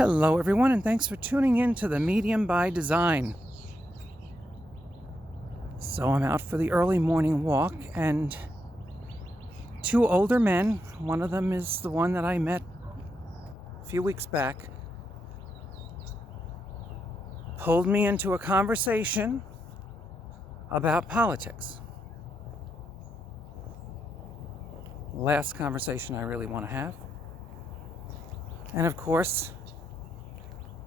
Hello everyone, and thanks for tuning in to the Medium by Design. So I'm out for the early morning walk, and two older men, one of them is the one that I met a few weeks back, pulled me into a conversation about politics. Last conversation I really want to have. And of course,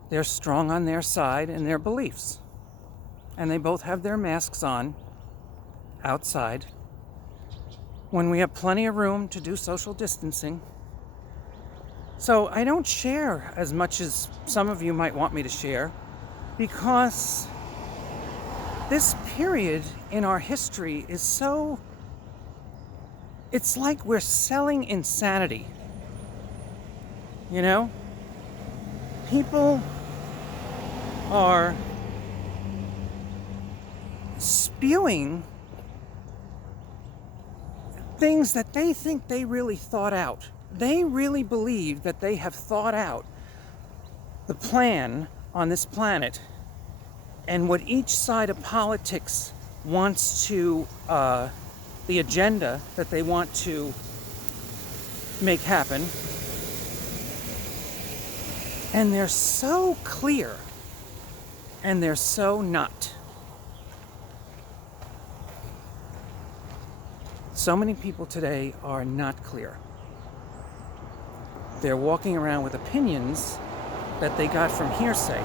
they're strong on their side and their beliefs. And they both have their masks on outside when we have plenty of room to do social distancing. So I don't share as much as some of you might want me to share, because this period in our history is so... it's like we're selling insanity. You know? People are spewing things that they think they really thought out. They really believe that they have thought out the plan on this planet and what each side of politics wants to, the agenda that they want to make happen. And they're so clear, and they're so not. So many people today are not clear. They're walking around with opinions that they got from hearsay.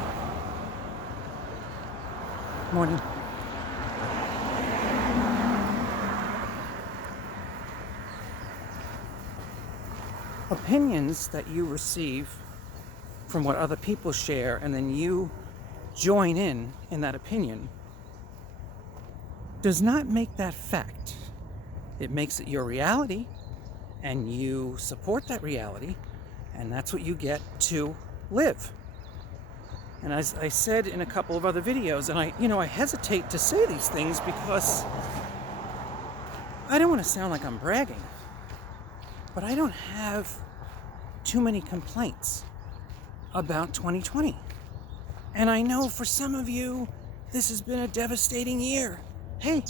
Morning. Opinions that you receive from what other people share, and then you join in that opinion, does not make that fact. It makes it your reality, and you support that reality, and that's what you get to live. And as I said in a couple of other videos, and I hesitate to say these things because I don't want to sound like I'm bragging, but I don't have too many complaints about 2020. And I know for some of you, this has been a devastating year. Hey,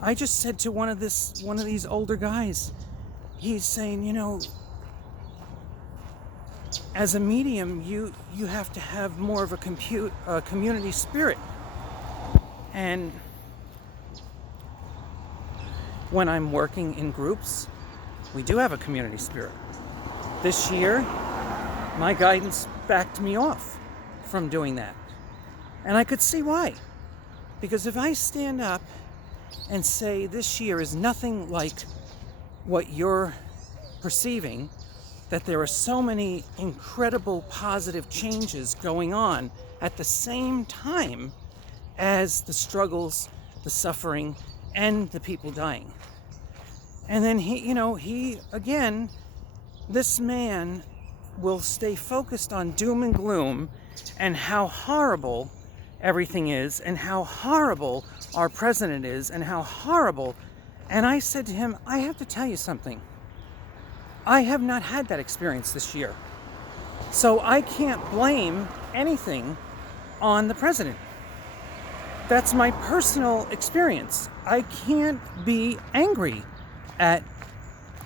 I just said to one of these older guys, he's saying, as a medium, you have to have more of a community spirit. And when I'm working in groups, we do have a community spirit. This year, my guidance backed me off from doing that. And I could see why. Because if I stand up and say this year is nothing like what you're perceiving, that there are so many incredible positive changes going on at the same time as the struggles, the suffering, and the people dying. And then he again, this man will stay focused on doom and gloom and how horrible everything is and how horrible our president is and how horrible. And I said to him, I have to tell you something. I have not had that experience this year. So I can't blame anything on the president. That's my personal experience. I can't be angry at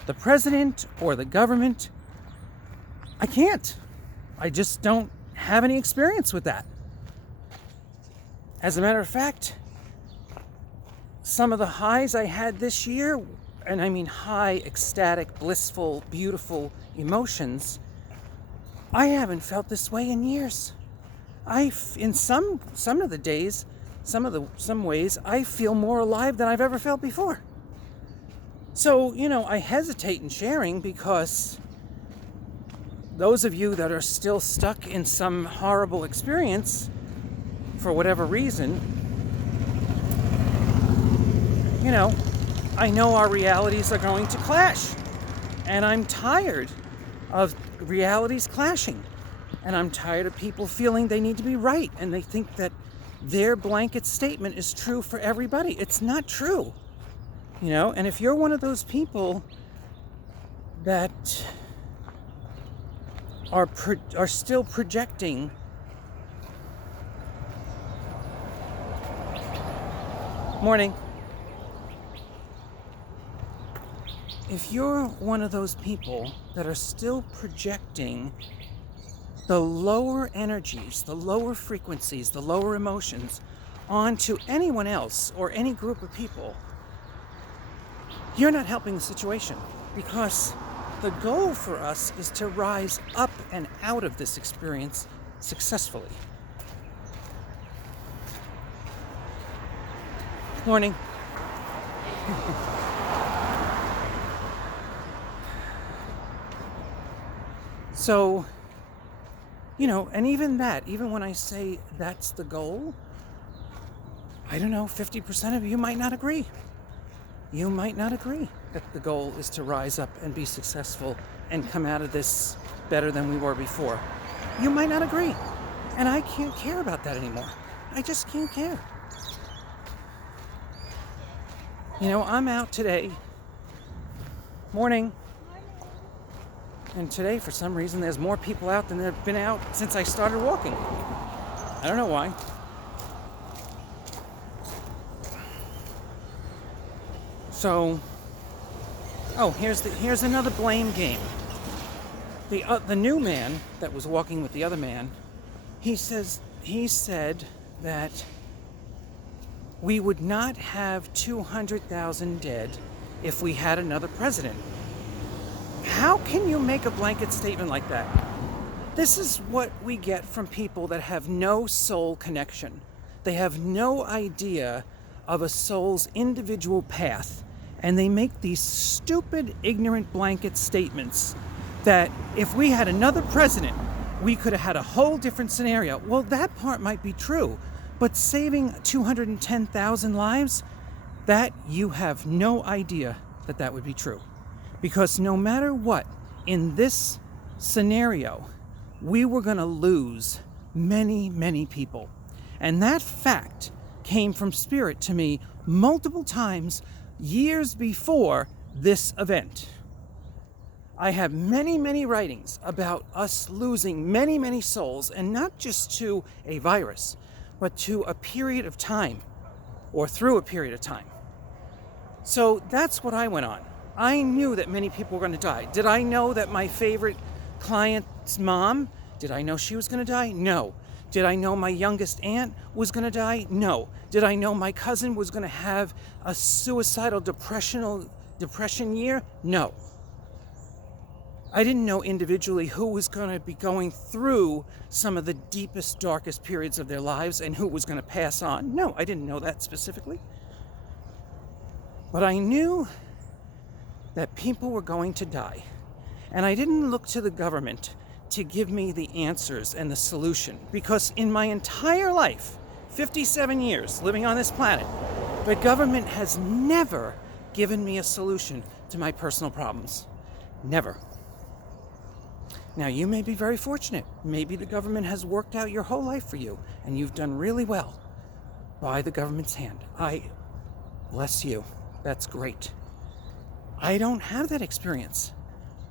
the president or the government. I can't. I just don't have any experience with that. As a matter of fact, some of the highs I had this year, and I mean high, ecstatic, blissful, beautiful emotions, I haven't felt this way in years. In some of the days, some ways, I feel more alive than I've ever felt before. So, I hesitate in sharing because those of you that are still stuck in some horrible experience, for whatever reason, I know our realities are going to clash. And I'm tired of realities clashing. And I'm tired of people feeling they need to be right. And they think that their blanket statement is true for everybody. It's not true. And if you're one of those people that are still projecting morning. If you're one of those people that are still projecting the lower energies, the lower frequencies, the lower emotions onto anyone else or any group of people, you're not helping the situation, because the goal for us is to rise up and out of this experience successfully. Morning. So, and even when I say that's the goal, I don't know, 50% of you might not agree. You might not agree that the goal is to rise up and be successful and come out of this better than we were before. You might not agree. And I can't care about that anymore. I just can't care. I'm out today. Morning. And today, for some reason, there's more people out than there have been out since I started walking. I don't know why. So, here's another blame game. The new man that was walking with the other man, he said that we would not have 200,000 dead if we had another president. How can you make a blanket statement like that? This is what we get from people that have no soul connection. They have no idea of a soul's individual path. And they make these stupid, ignorant blanket statements that if we had another president, we could have had a whole different scenario. Well, that part might be true, but saving 210,000 lives, that you have no idea that would be true. Because no matter what, in this scenario, we were going to lose many, many people. And that fact came from Spirit to me multiple times years before this event. I have many, many writings about us losing many, many souls, and not just to a virus, but to a period of time, or through a period of time. So that's what I went on. I knew that many people were going to die. Did I know that my favorite client's mom, did I know she was going to die? No. Did I know my youngest aunt was going to die? No. Did I know my cousin was going to have a suicidal depression year? No. I didn't know individually who was going to be going through some of the deepest, darkest periods of their lives and who was going to pass on. No, I didn't know that specifically. But I knew that people were going to die. And I didn't look to the government to give me the answers and the solution, because in my entire life, 57 years living on this planet, the government has never given me a solution to my personal problems. Never. Now, you may be very fortunate. Maybe the government has worked out your whole life for you, and you've done really well by the government's hand. I bless you. That's great. I don't have that experience.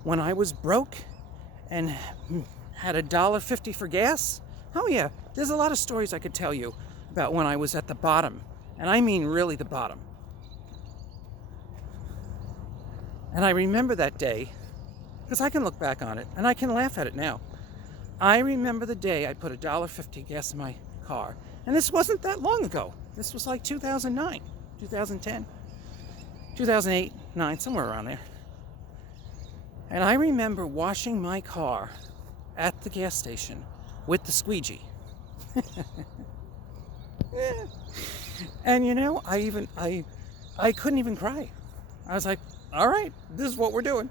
When I was broke and had $1.50 for gas, oh yeah, there's a lot of stories I could tell you about when I was at the bottom, and I mean really the bottom. And I remember that day, because I can look back on it, and I can laugh at it now. I remember the day I put $1.50 gas in my car, and this wasn't that long ago. This was like 2009, 2010, 2008, 9, somewhere around there. And I remember washing my car at the gas station with the squeegee. And I couldn't even cry. I was like, all right, this is what we're doing.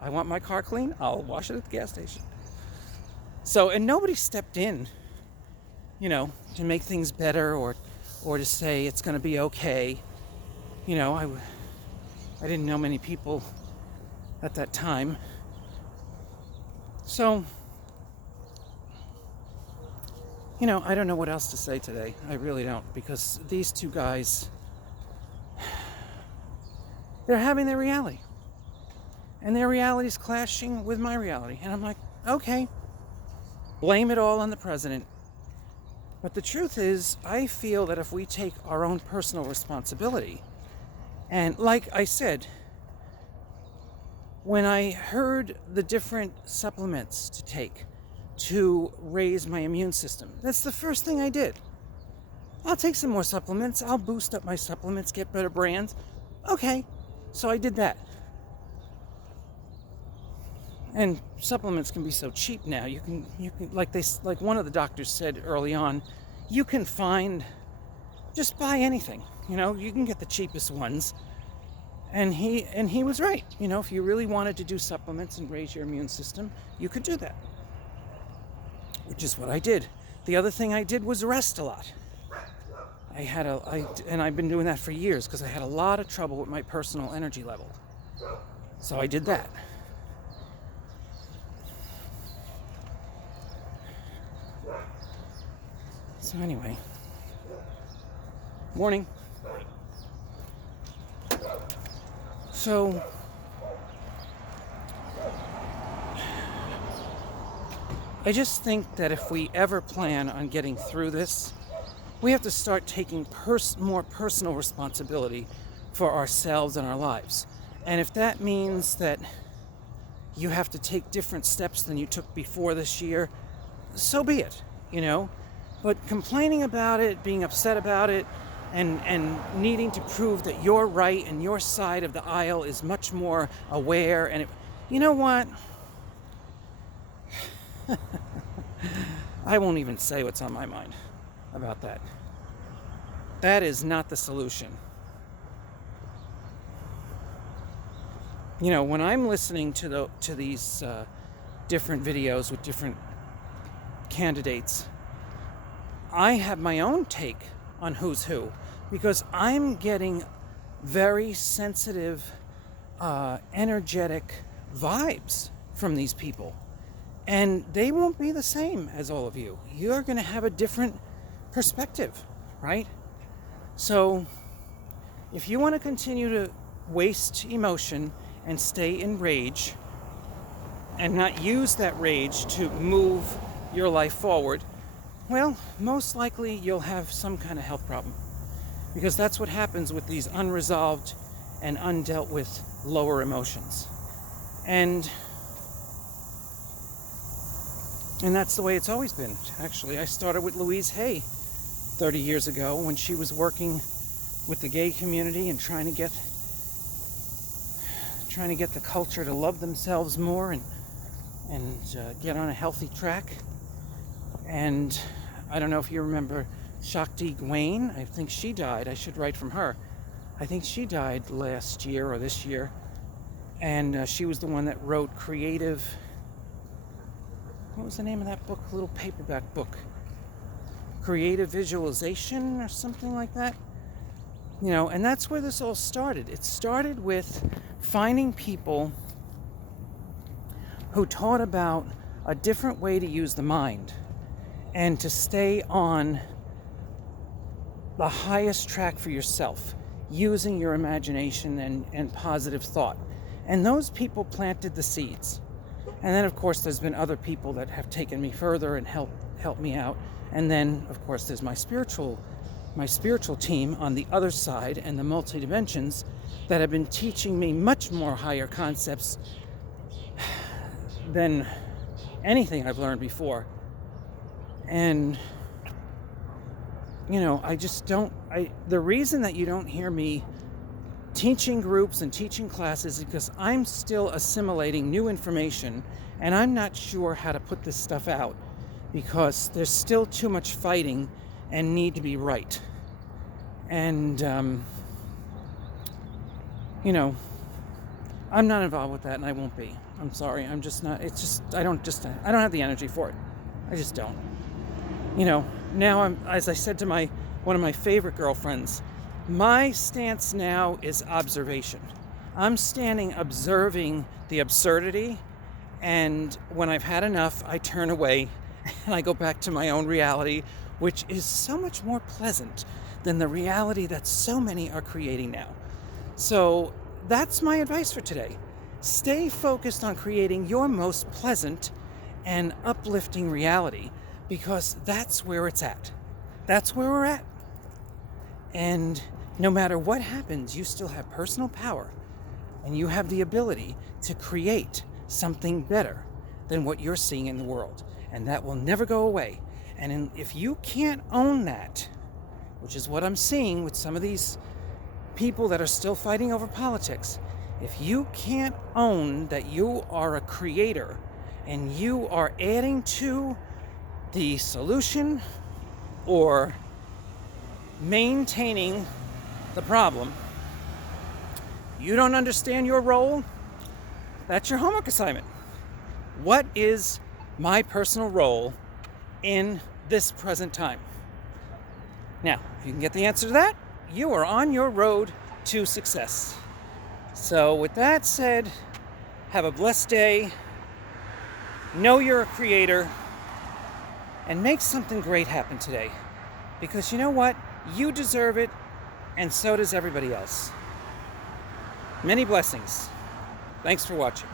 I want my car clean, I'll wash it at the gas station. So, and nobody stepped in, to make things better or to say it's going to be okay. I didn't know many people at that time. So, I don't know what else to say today. I really don't, because these two guys, they're having their reality. And their reality is clashing with my reality. And I'm like, Okay, blame it all on the president. But the truth is, I feel that if we take our own personal responsibility, and like I said, when I heard the different supplements to take to raise my immune system, that's the first thing I did. I'll take some more supplements. I'll boost up my supplements, get better brands. Okay, so I did that. And supplements can be so cheap now. You can like one of the doctors said early on, you can find, just buy anything. You can get the cheapest ones. And he was right. If you really wanted to do supplements and raise your immune system, you could do that. Which is what I did. The other thing I did was rest a lot. And I've been doing that for years because I had a lot of trouble with my personal energy level. So I did that. So anyway, morning. So I just think that if we ever plan on getting through this, we have to start taking more personal responsibility for ourselves and our lives. And if that means that you have to take different steps than you took before this year, so be it, But complaining about it, being upset about it, and needing to prove that you're right and your side of the aisle is much more aware, you know what? I won't even say what's on my mind about that. That is not the solution. When I'm listening to these different videos with different candidates, I have my own take on who's who, because I'm getting very sensitive, energetic vibes from these people. And they won't be the same as all of you. You're going to have a different perspective, right? So if you want to continue to waste emotion and stay in rage and not use that rage to move your life forward, well, most likely you'll have some kind of health problem, because that's what happens with these unresolved and undealt with lower emotions. And that's the way it's always been. Actually, I started with Louise Hay 30 years ago when she was working with the gay community and trying to get the culture to love themselves more and get on a healthy track. And I don't know if you remember Shakti Gawain. I think she died. I should write from her. I think she died last year or this year. And she was the one that wrote what was the name of that book? A little paperback book. Creative Visualization or something like that. And that's where this all started. It started with finding people who taught about a different way to use the mind and to stay on the highest track for yourself, using your imagination and positive thought. And those people planted the seeds. And then, of course, there's been other people that have taken me further and helped me out. And then, of course, there's my spiritual team on the other side and the multi-dimensions that have been teaching me much more higher concepts than anything I've learned before. And, the reason that you don't hear me teaching groups and teaching classes is because I'm still assimilating new information, and I'm not sure how to put this stuff out because there's still too much fighting and need to be right. And, I'm not involved with that, and I won't be. I'm sorry. I'm just not. I don't have the energy for it. I just don't. Now as I said to one of my favorite girlfriends, my stance now is observation. I'm standing observing the absurdity, and when I've had enough, I turn away and I go back to my own reality, which is so much more pleasant than the reality that so many are creating now. So that's my advice for today. Stay focused on creating your most pleasant and uplifting reality, because that's where it's at. That's where we're at. And no matter what happens, you still have personal power, and you have the ability to create something better than what you're seeing in the world. And that will never go away. And if you can't own that, which is what I'm seeing with some of these people that are still fighting over politics, if you can't own that you are a creator and you are adding to the solution or maintaining the problem, you don't understand your role, that's your homework assignment. What is my personal role in this present time? Now, if you can get the answer to that, you are on your road to success. So with that said, have a blessed day. Know you're a creator and make something great happen today. Because you know what? You deserve it, and so does everybody else. Many blessings. Thanks for watching.